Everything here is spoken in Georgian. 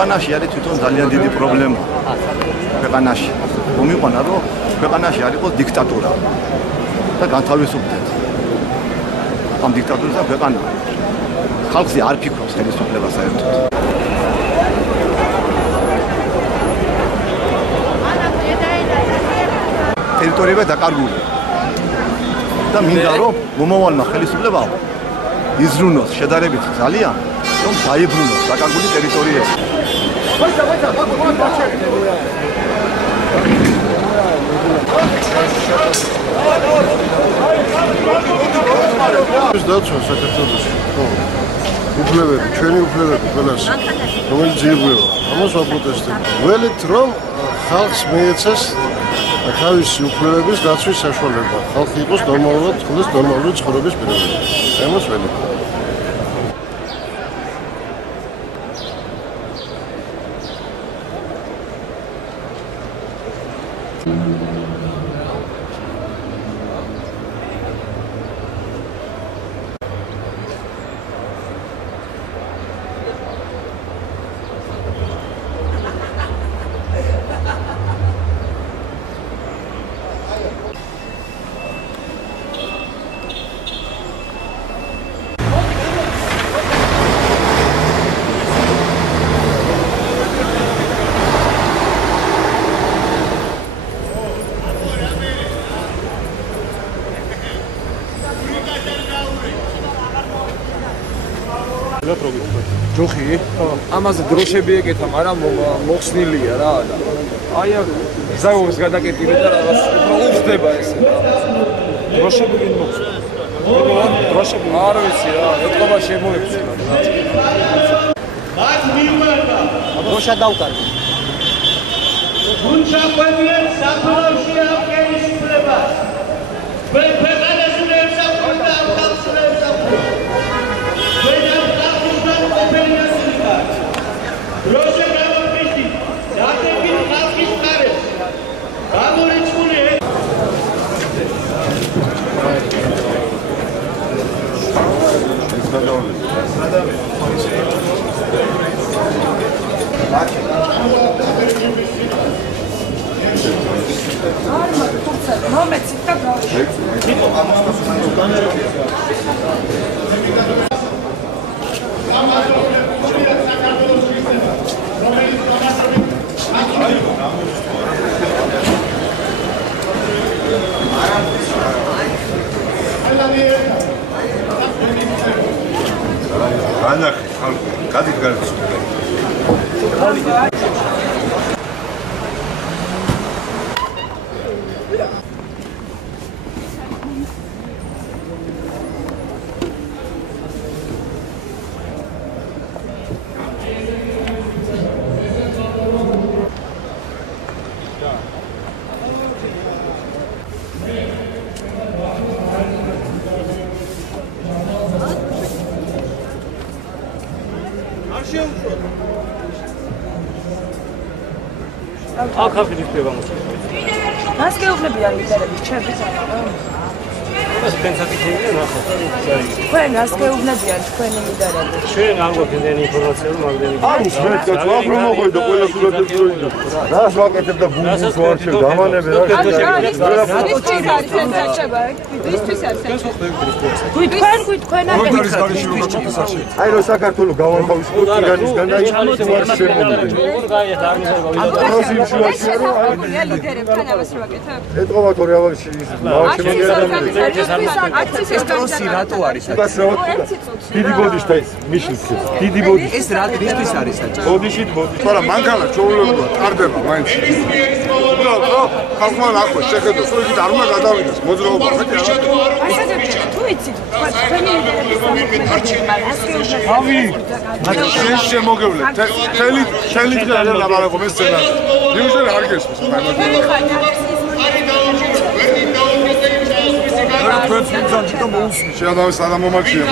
ქვეყანაში არის თვითონ ძალიან დიდი პრობლემა. ქვეყანაში მომიყვანა რომ ქვეყანაში არ იყოს დიქტატურა და განთავისუფლდეთ. ამ დიქტატურასთან ქვეყანა ხალხი არ ფიქრობს ხელისუფლებას საერთოდ. ტერიტორიები დაკარგული და მინდა რომ მომავალმა ხელისუფლებამ იზრუნოს შედარებით ძალიან რომ დაიბრუნოს დაკარგული ტერიტორიები. ეს დაცვა საქართველოში. ხო. უფლებები, ჩვენი უფლებები ყველას რომელიც იღებება. ამას ვაპროტესტებთ. ველით რომ ხალხს მიეცეს თავისი უფლებების დაცვის საშუალება. ხალხი იყოს ნორმალურად, ხოლოს ნორმალური ცხოვრების პირობებში. ამას ველით. ჯოხი? ამაზე დროშები ეკეთა, მაგრამ მოხსნილია რა და აი გზაოს გადაკეტილი და რაღაც უხდება ესე რა. დროშები ვინ მოხსნა? დროშები არ ვიცი რა, ეთქობა შემოეცვლა რა. მათ მიუერთა დროშა დავკარგე. თუნცა ყველგან საფლავში აღკენისუფლებას. ქვეყანას უნდა ემსახურება და ხალხს უნდა ემსახურება. დროშა გამოფრინდი, დაგეგმილი ხალხის მხარეს. გამორიცხული აქ ხაფიდის პირობა მოსწონს. მას გეუბნებიან ლიდერები, ჩემს თქვენ რას გეუბნებიან თქვენი ლიდერები? ჩვენ არ გვაქვს იმდენი ინფორმაცია, რომ მაგდენი. არის მეტად ვაფრო მოყვება ყველა სურათი დროინდა. რას ვაკეთებ და ბუნბულს ვარჩევ დამანები რა. ისთვის არის საჭება, ისთვის არის. თქვენ აი რომ საქართველოს გავანთავისუფლოთ ირანისგან და ის შემოვიდნენ. ლიდერებთან ამას რო აკეთებ? ეთყობა თორე ავალში ესტროსი რატო არის დიდი ბოდიშთა ის მიშლი დიდი ბოდიში ეს რა დღისთვის არის საჭირო ბოდიში მაგრამ მანქანა ჩაულებულა ტარდება მაინც უბრალოდ ხო ხალხმა ნახოს შეხედოს რომ იქ არ უნდა გადავიდეს მოძრაობა ხეთი ასე თუ იცით თქვენი ლიდერები შემოგევლე თელი დღე არ ლაბარაკო მე სცენარი იმუშავე არ გესმის ჩვენ თვითონ და მოუსმის შეადავეს ადამიანმაქშია